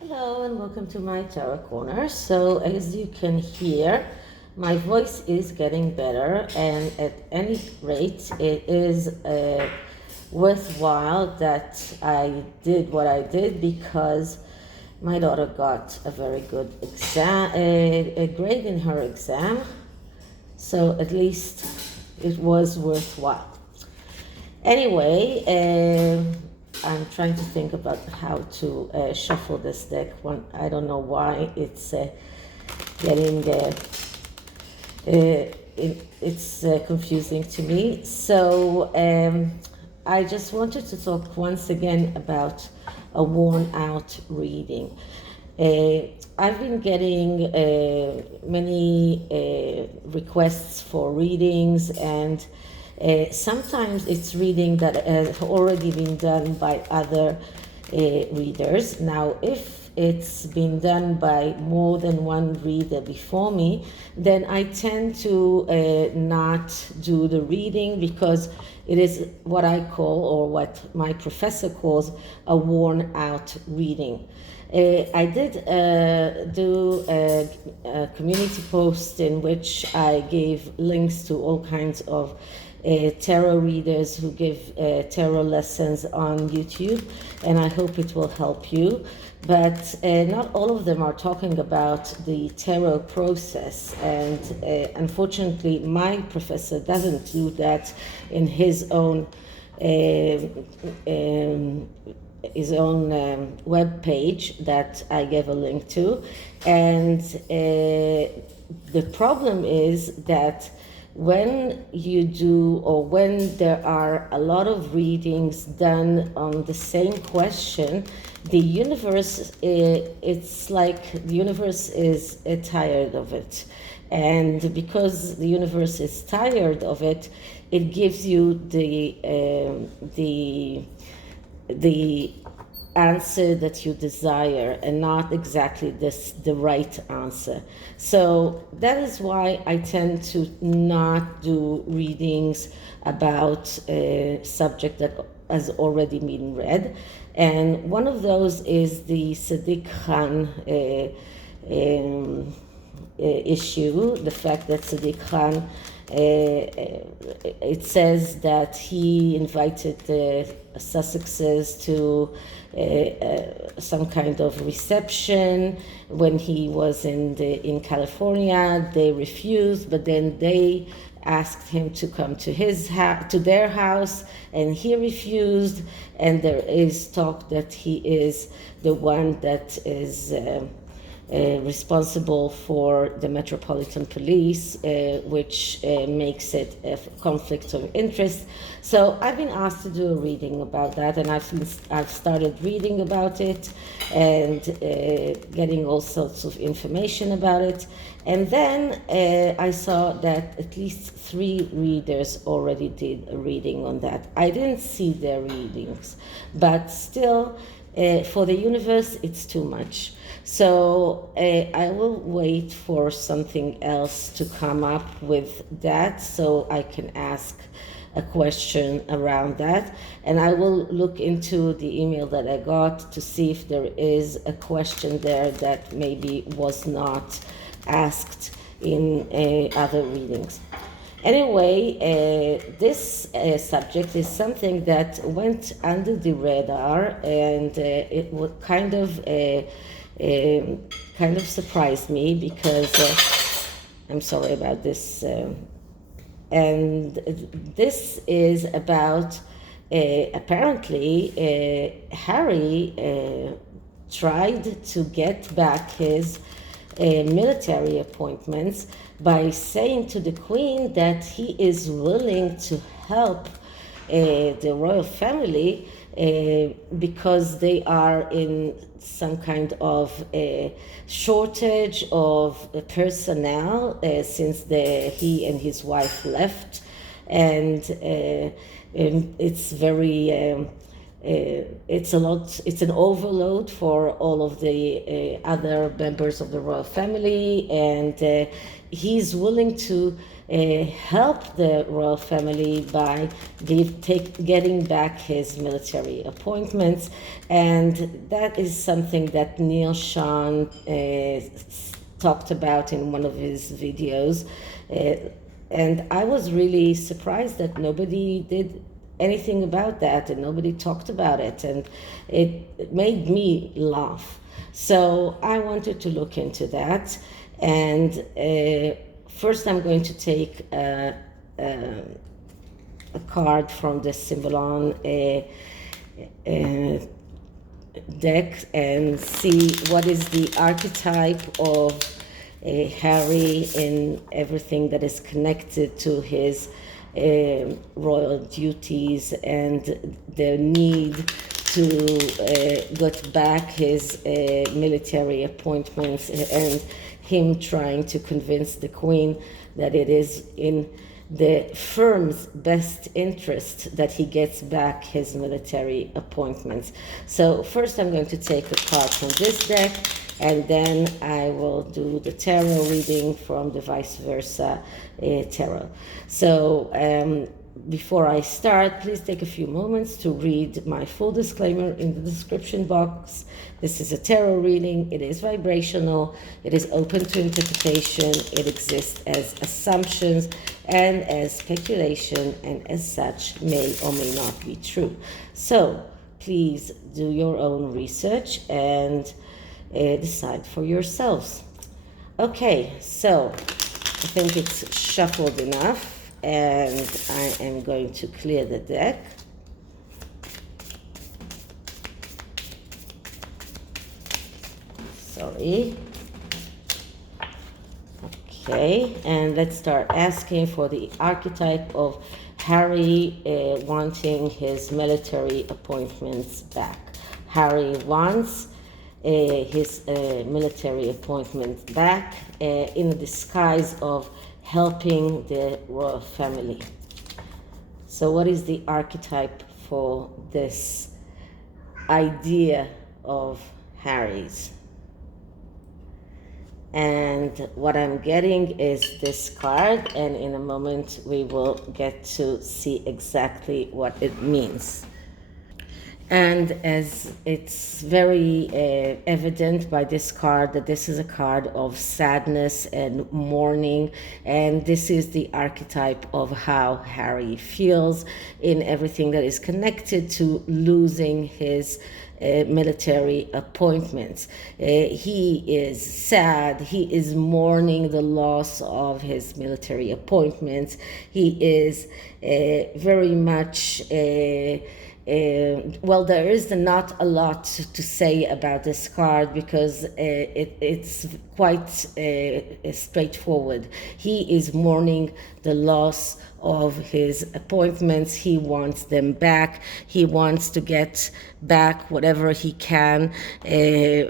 Hello and welcome to my tarot corner. So as you can hear, my voice is getting better, and at any rate it is worthwhile that I did what I did, because my daughter got a very good exam, a grade in her exam, so at least it was worthwhile. Anyway, I'm trying to think about how to shuffle this deck. I don't know why it's getting it's confusing to me. So I just wanted to talk once again about a worn out reading. I've been getting many requests for readings, and sometimes it's reading that has already been done by other readers. Now, if it's been done by more than one reader before me, then I tend to not do the reading, because it is what I call, or what my professor calls, a worn out reading. I did do a community post in which I gave links to all kinds of tarot readers who give tarot lessons on YouTube, and I hope it will help you. But not all of them are talking about the tarot process, and unfortunately my professor doesn't do that in his own web page that I gave a link to. And the problem is that when you do, or when there are a lot of readings done on the same question, the universe, it's like the universe is tired of it. And because the universe is tired of it, it gives you the answer that you desire, and not exactly the right answer. So that is why I tend to not do readings about a subject that has already been read. And one of those is the Sadiq Khan issue, the fact that Sadiq Khan, it says that he invited the Sussexes to some kind of reception when he was in California. They refused, but then they asked him to come to their house, and he refused. And there is talk that he is the one that is responsible for the Metropolitan Police, which makes it a conflict of interest. So I've been asked to do a reading about that, and I've started reading about it and getting all sorts of information about it. And then I saw that at least 3 readers already did a reading on that. I didn't see their readings, but still, for the universe, it's too much. So I will wait for something else to come up with that, so I can ask a question around that. And I will look into the email that I got to see if there is a question there that maybe was not asked in other readings. Anyway, this subject is something that went under the radar, and it was kind of surprised me, because I'm sorry about this. And this is about apparently Harry tried to get back his military appointments by saying to the Queen that he is willing to help the royal family because they are in some kind of shortage of personnel since he and his wife left. And it's very it's a lot, it's an overload for all of the other members of the royal family, and he's willing to help the royal family by getting back his military appointments. And that is something that Neil Sean talked about in one of his videos. And I was really surprised that nobody did anything about that and nobody talked about it, and it made me laugh. So I wanted to look into that, and first I'm going to take a card from the SYMBOLON deck and see what is the archetype of Harry in everything that is connected to his royal duties and the need to get back his military appointments, and him trying to convince the Queen that it is in the firm's best interest that he gets back his military appointments. So first I'm going to take a card from this deck, and then I will do the tarot reading from the vice versa tarot. So before I start, please take a few moments to read my full disclaimer in the description box. This is a tarot reading. It is vibrational. It is open to interpretation. It exists as assumptions and as speculation, and as such may or may not be true. So please do your own research and decide for yourselves. Okay, so I think it's shuffled enough, and I am going to clear the deck. Sorry. Okay, and let's start asking for the archetype of Harry wanting his military appointments back. Harry wants his military appointment back in the disguise of helping the royal family. So what is the archetype for this idea of Harry's? And what I'm getting is this card, and in a moment we will get to see exactly what it means. And as it's very evident by this card that this is a card of sadness and mourning, and this is the archetype of how Harry feels in everything that is connected to losing his military appointments. He is sad. He is mourning the loss of his military appointments. He is very much well, there is not a lot to say about this card because it's quite straightforward. He is mourning the loss of his appointments. He wants them back. He wants to get back whatever he can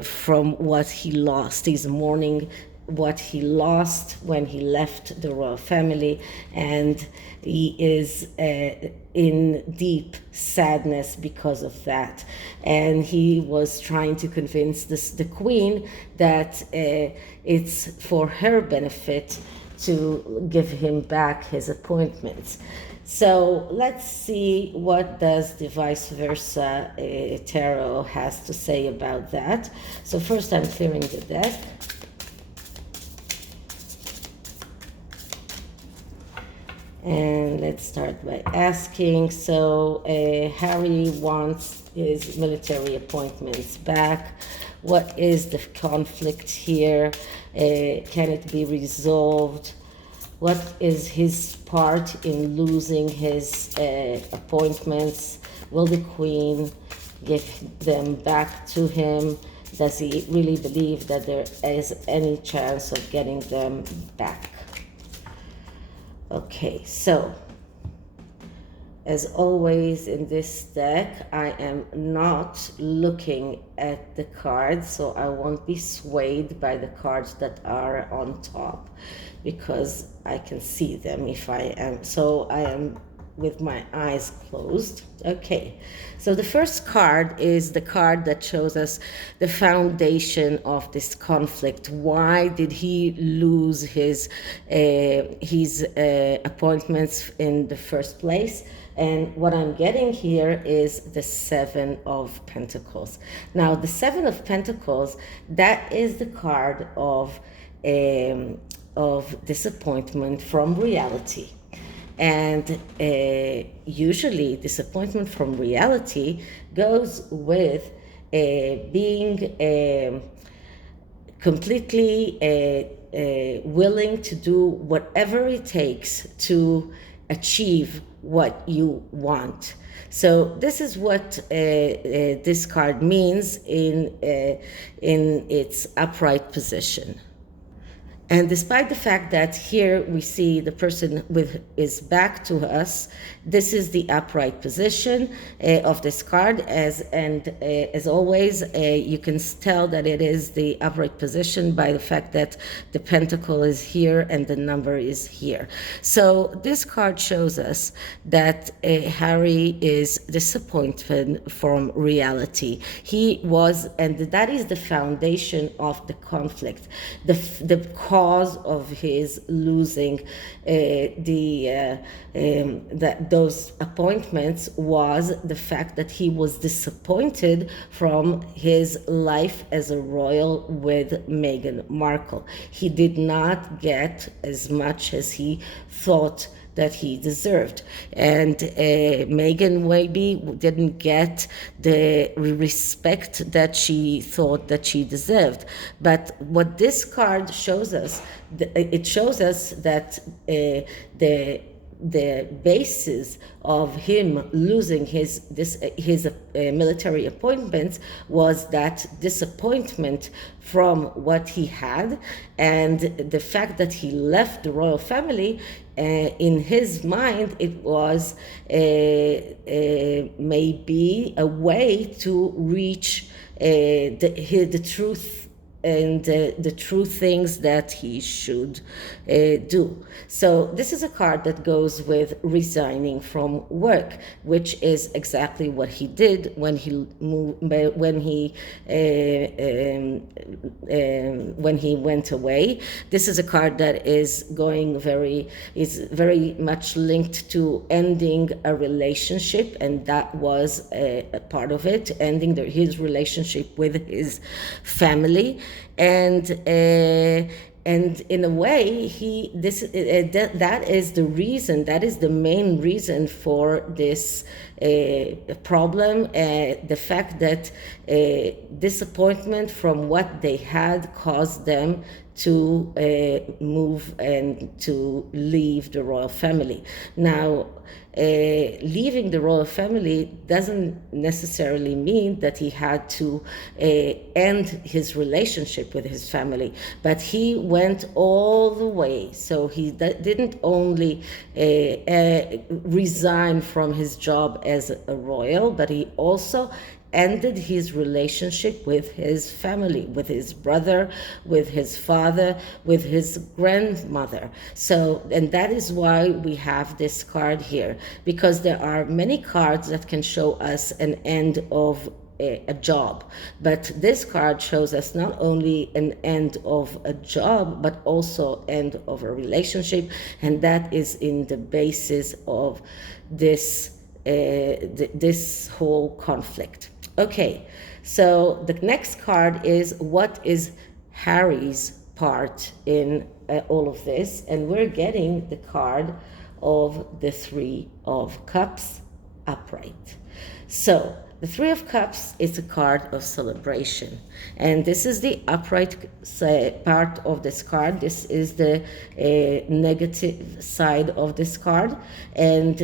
from what he lost. He's mourning what he lost when he left the royal family, and he is in deep sadness because of that. And he was trying to convince the Queen that it's for her benefit to give him back his appointments. So let's see what does the vice versa tarot has to say about that. So first I'm clearing the deck. And let's start by asking, so Harry wants his military appointments back. What is the conflict here? Can it be resolved? What is his part in losing his appointments? Will the Queen give them back to him? Does he really believe that there is any chance of getting them back? Okay, so as always in this deck, I am not looking at the cards, so I won't be swayed by the cards that are on top because I can see them if I am. So I am with my eyes closed. Okay, so the first card is the card that shows us the foundation of this conflict. Why did he lose his appointments in the first place? And what I'm getting here is the Seven of Pentacles. Now, the Seven of Pentacles, that is the card of disappointment from reality. And usually disappointment from reality goes with being completely willing to do whatever it takes to achieve what you want. So this is what this card means in its upright position. And despite the fact that here we see the person with his back to us, this is the upright position of this card. As always, you can tell that it is the upright position by the fact that the pentacle is here and the number is here. So this card shows us that Harry is disappointed from reality. He was, and that is the foundation of the conflict. The cause of his losing those appointments was the fact that he was disappointed from his life as a royal with Meghan Markle. He did not get as much as he thought that he deserved. And Meghan maybe didn't get the respect that she thought that she deserved. But what this card shows us, it shows us that the basis of him losing his military appointments was that disappointment from what he had, and the fact that he left the royal family. In his mind, it was maybe a way to reach the truth and the true things that he should do. So this is a card that goes with resigning from work, which is exactly what he did when he went away. This is a card that is very much linked to ending a relationship, and that was a part of it, ending his relationship with his family. And in a way, that is the reason, that is the main reason for this problem, the fact that disappointment from what they had caused them to move and to leave the royal family. Now, leaving the royal family doesn't necessarily mean that he had to end his relationship with his family, but he went all the way. So he didn't only resign from his job as a royal, but he also ended his relationship with his family, with his brother, with his father, with his grandmother. So, and that is why we have this card here, because there are many cards that can show us an end of a job, but this card shows us not only an end of a job, but also end of a relationship, and that is in the basis of this whole conflict. Okay, so the next card is what is Harry's part in all of this, and we're getting the card of the Three of Cups upright. So the Three of Cups is a card of celebration, and this is the upright part of this card. This is the negative side of this card, and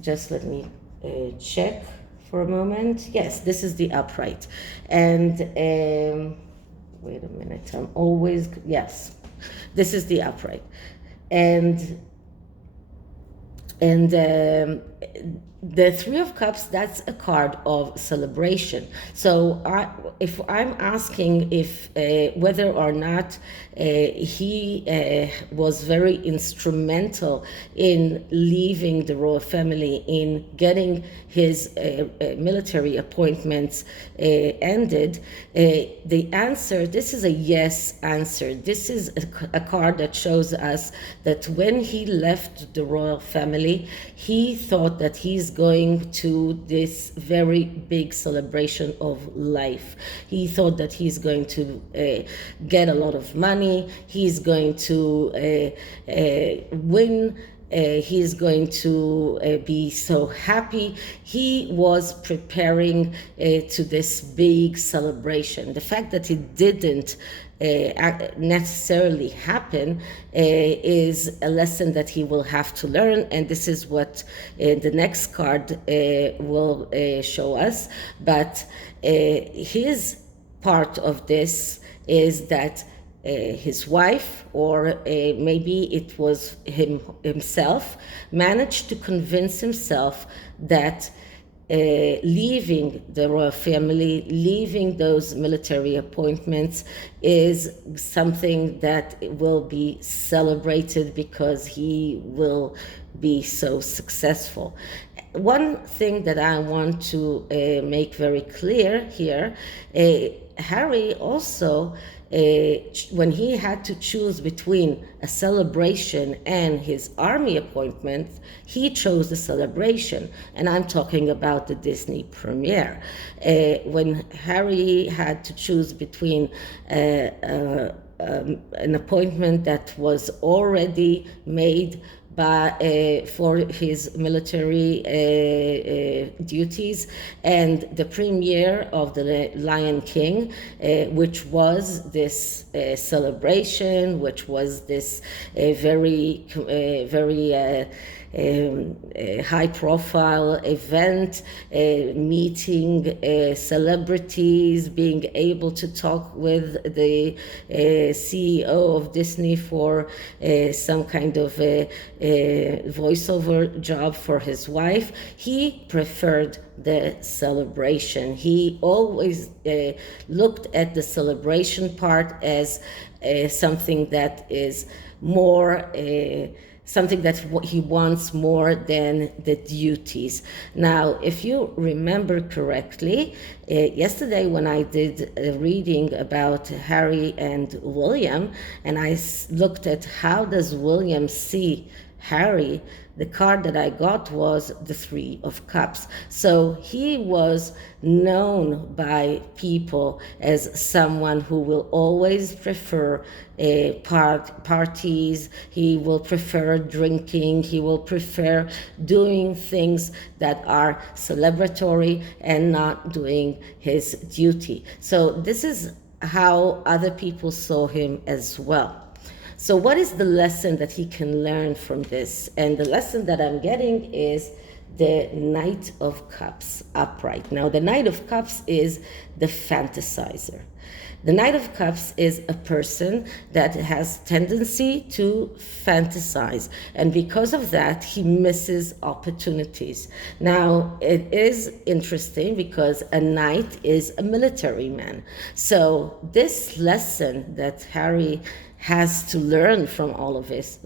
just let me check for a moment. Yes, this is the upright. And wait a minute, yes, this is the upright. And the Three of Cups, that's a card of celebration. So if I'm asking if whether or not he was very instrumental in leaving the royal family, in getting his military appointments ended, the answer, this is a yes answer. This is a card that shows us that when he left the royal family, he thought that he's going to this very big celebration of life. He thought that he's going to get a lot of money, he's going to win, he's going to be so happy. He was preparing to this big celebration. The fact that it didn't necessarily happen is a lesson that he will have to learn, and this is what the next card will show us. But his part of this is that his wife, or maybe it was himself, managed to convince himself that leaving the royal family, leaving those military appointments is something that will be celebrated because he will be so successful. One thing that I want to make very clear here, Harry also, when he had to choose between a celebration and his army appointment, he chose the celebration. And I'm talking about the Disney premiere. When Harry had to choose between an appointment that was already made for his military duties, and the premiere of the Lion King, which was this celebration, which was this very high-profile event, meeting celebrities, being able to talk with the CEO of Disney for some kind of voiceover job for his wife. He preferred the celebration. He always looked at the celebration part as something that is more something that he wants more than the duties. Now, if you remember correctly, yesterday when I did a reading about Harry and William, and I looked at how does William see Harry, the card that I got was the Three of Cups. So he was known by people as someone who will always prefer parties, he will prefer drinking, he will prefer doing things that are celebratory and not doing his duty. So this is how other people saw him as well. So what is the lesson that he can learn from this? And the lesson that I'm getting is the Knight of Cups upright. Now, the Knight of Cups is the fantasizer. The Knight of Cups is a person that has tendency to fantasize, and because of that, he misses opportunities. Now, it is interesting because a knight is a military man. So this lesson that Harry has to learn from all of this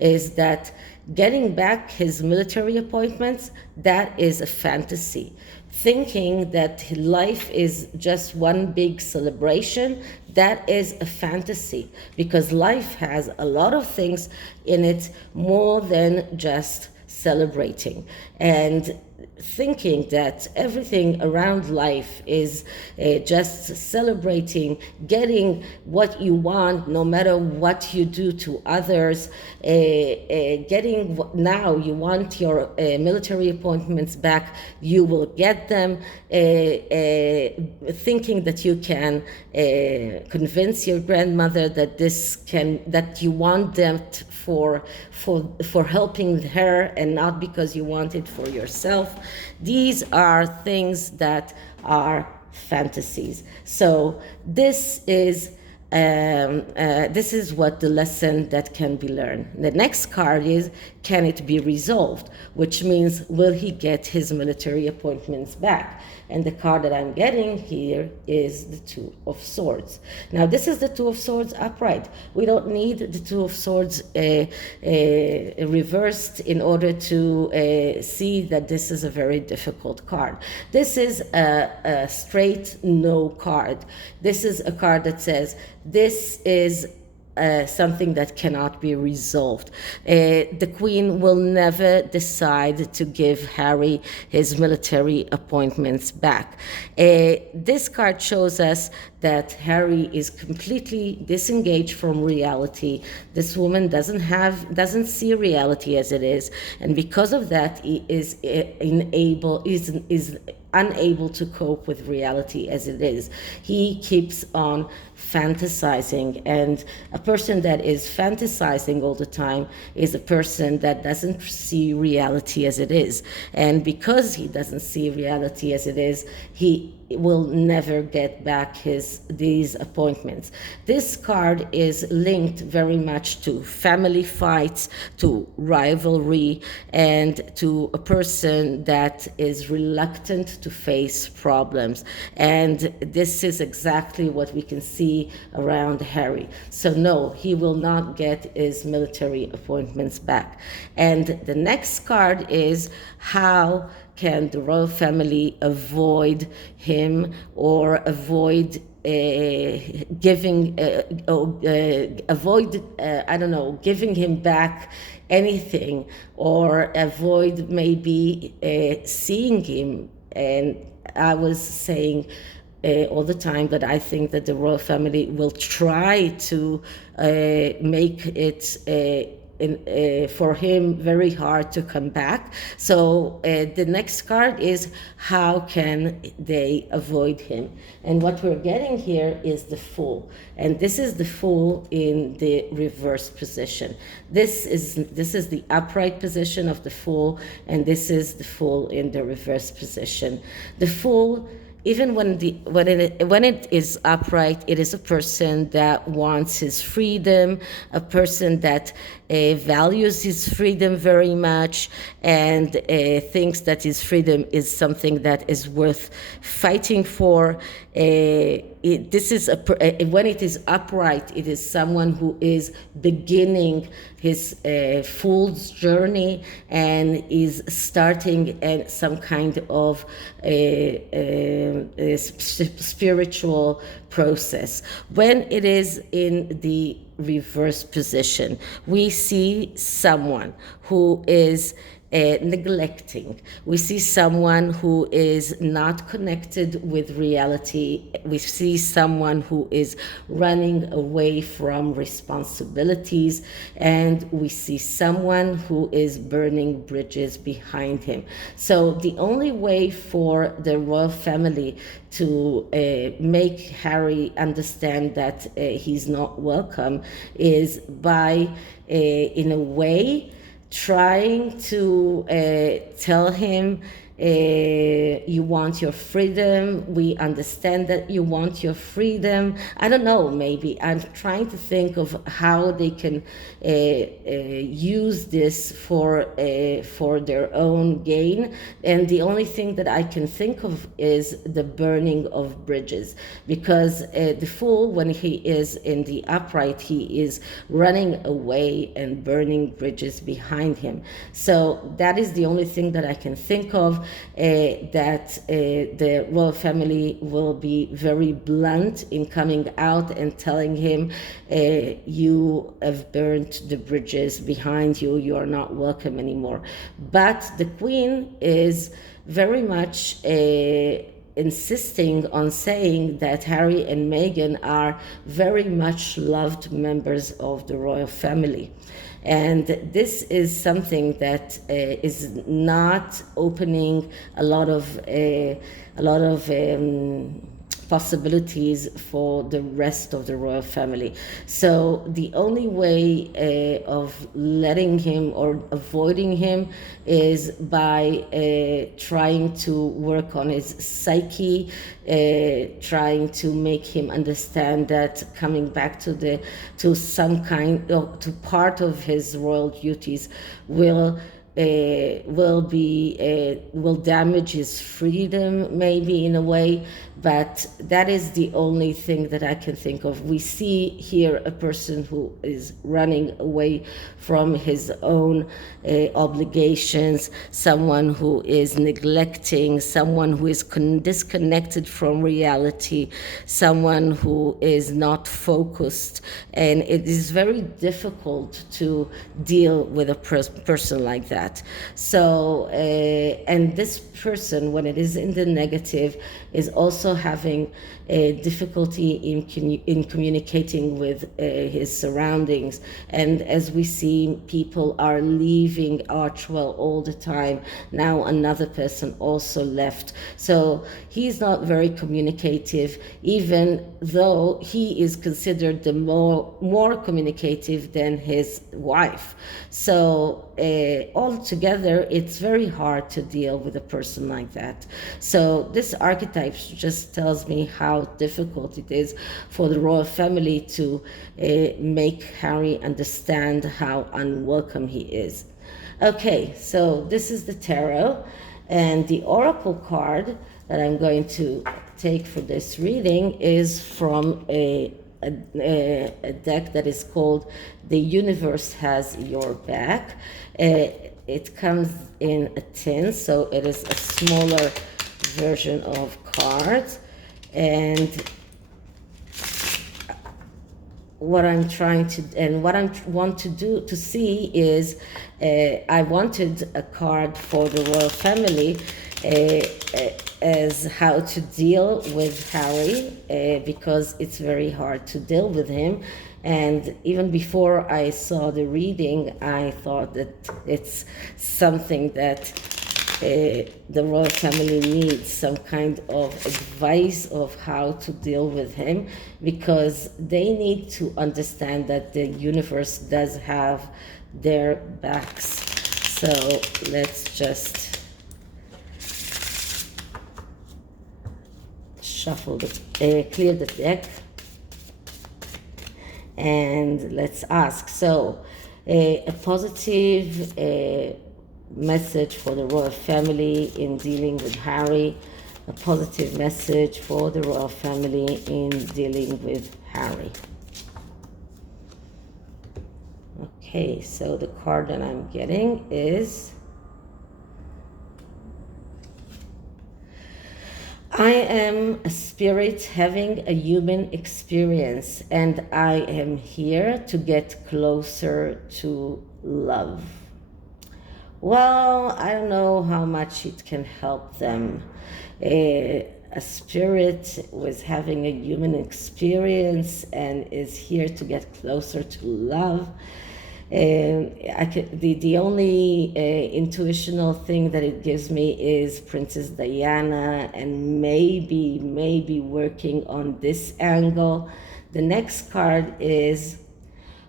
is that getting back his military appointments, that is a fantasy. Thinking that life is just one big celebration, that is a fantasy, because life has a lot of things in it more than just celebrating. And thinking that everything around life is just celebrating, getting what you want no matter what you do to others, getting now you want your military appointments back, you will get them, thinking that you can convince your grandmother that that you want them for helping her and not because you want it for yourself. These are things that are fantasies. So this is This is what the lesson that can be learned. The next card is, can it be resolved? Which means, will he get his military appointments back? And the card that I'm getting here is the Two of Swords. Now, this is the Two of Swords upright. We don't need the Two of Swords reversed in order to see that this is a very difficult card. This is a straight no card. This is a card that says, this is something that cannot be resolved. The Queen will never decide to give Harry his military appointments back. This card shows us that Harry is completely disengaged from reality. This woman doesn't see reality as it is, and because of that, he is unable to cope with reality as it is. He keeps on fantasizing, and a person that is fantasizing all the time is a person that doesn't see reality as it is. And because he doesn't see reality as it is, he will never get back these appointments. This card is linked very much to family fights, to rivalry, and to a person that is reluctant to face problems. And this is exactly what we can see around Harry. So no, he will not get his military appointments back. And the next card is, how can the royal family avoid him or avoid giving him back anything, or avoid maybe seeing him? And I was saying all the time that I think that the royal family will try to make it for him very hard to come back. So the next card is, how can they avoid him? And what we're getting here is the Fool, and this is the Fool in the reverse position. This is the upright position of the Fool, and this is the Fool in the reverse position. The Fool, even when it is upright, it is a person that wants his freedom, a person that values his freedom very much, and thinks that his freedom is something that is worth fighting for. When it is upright, it is someone who is beginning his fool's journey and is starting some kind of spiritual process. When it is in the reverse position, we see someone who is neglecting. We see someone who is not connected with reality. We see someone who is running away from responsibilities, and we see someone who is burning bridges behind him. So the only way for the royal family to make Harry understand that he's not welcome is by, in a way, trying to tell him, you want your freedom. We understand that you want your freedom. I don't know, maybe I'm trying to think of how they can use this for their own gain. And the only thing that I can think of is the burning of bridges, because the Fool, when he is in the upright, he is running away and burning bridges behind him. So that is the only thing that I can think of. That the royal family will be very blunt in coming out and telling him, you have burnt the bridges behind you, you are not welcome anymore. But the Queen is very much insisting on saying that Harry and Meghan are very much loved members of the royal family. And this is something that is not opening a lot of possibilities for the rest of the royal family. So the only way of letting him or avoiding him is by trying to work on his psyche, trying to make him understand that coming back to some kind of, to part of his royal duties will damage his freedom, maybe, in a way. But that is the only thing that I can think of. We see here a person who is running away from his own obligations, someone who is neglecting, someone who is disconnected from reality, someone who is not focused. And it is very difficult to deal with a person like that. So, and this person, when it is in the negative, is also having difficulty in communicating with his surroundings. And as we see, people are leaving Archwell all the time. Now another person also left. So he's not very communicative, even though he is considered the more communicative than his wife. So altogether, it's very hard to deal with a person like that. So this archetype just tells me how difficult it is for the royal family to make Harry understand how unwelcome he is. Okay, so this is the tarot, and the oracle card that I'm going to take for this reading is from a deck that is called The Universe Has Your Back. It comes in a tin, so it is a smaller version of cards. And what I'm trying to, and what I want to do to see is, I wanted a card for the royal family as how to deal with Harry, because it's very hard to deal with him. And even before I saw the reading, I thought that it's something that the royal family needs, some kind of advice of how to deal with him, because they need to understand that the universe does have their backs. So let's just shuffle clear the deck, and let's ask. So a positive message for the royal family in dealing with Harry. A positive message for the royal family in dealing with Harry. Okay, so the card that I'm getting is, I am a spirit having a human experience, and I am here to get closer to love. Well, I don't know how much it can help them. A spirit was having a human experience and is here to get closer to love. The only intuitional thing that it gives me is Princess Diana, and maybe working on this angle. The next card is,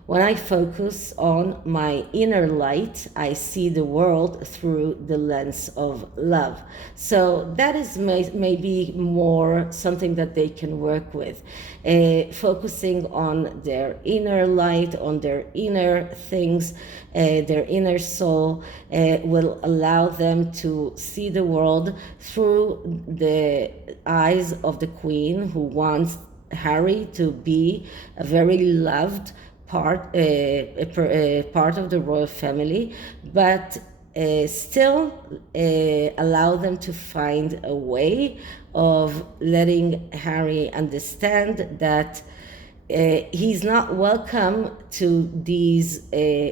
when I focus on my inner light, I see the world through the lens of love. So that is maybe more something that they can work with. Focusing on their inner light, on their inner things, their inner soul, will allow them to see the world through the eyes of the Queen, who wants Harry to be a very loved part of the royal family, but still allow them to find a way of letting Harry understand that he's not welcome to these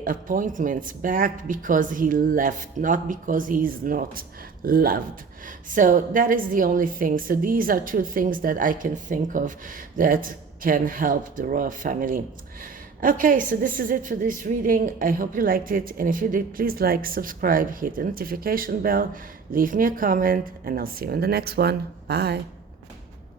appointments back because he left, not because he's not loved. So that is the only thing. So these are two things that I can think of that can help the royal family. Okay, so this is it for this reading. I hope you liked it, and if you did, please like, subscribe, hit the notification bell, leave me a comment, and I'll see you in the next one. Bye.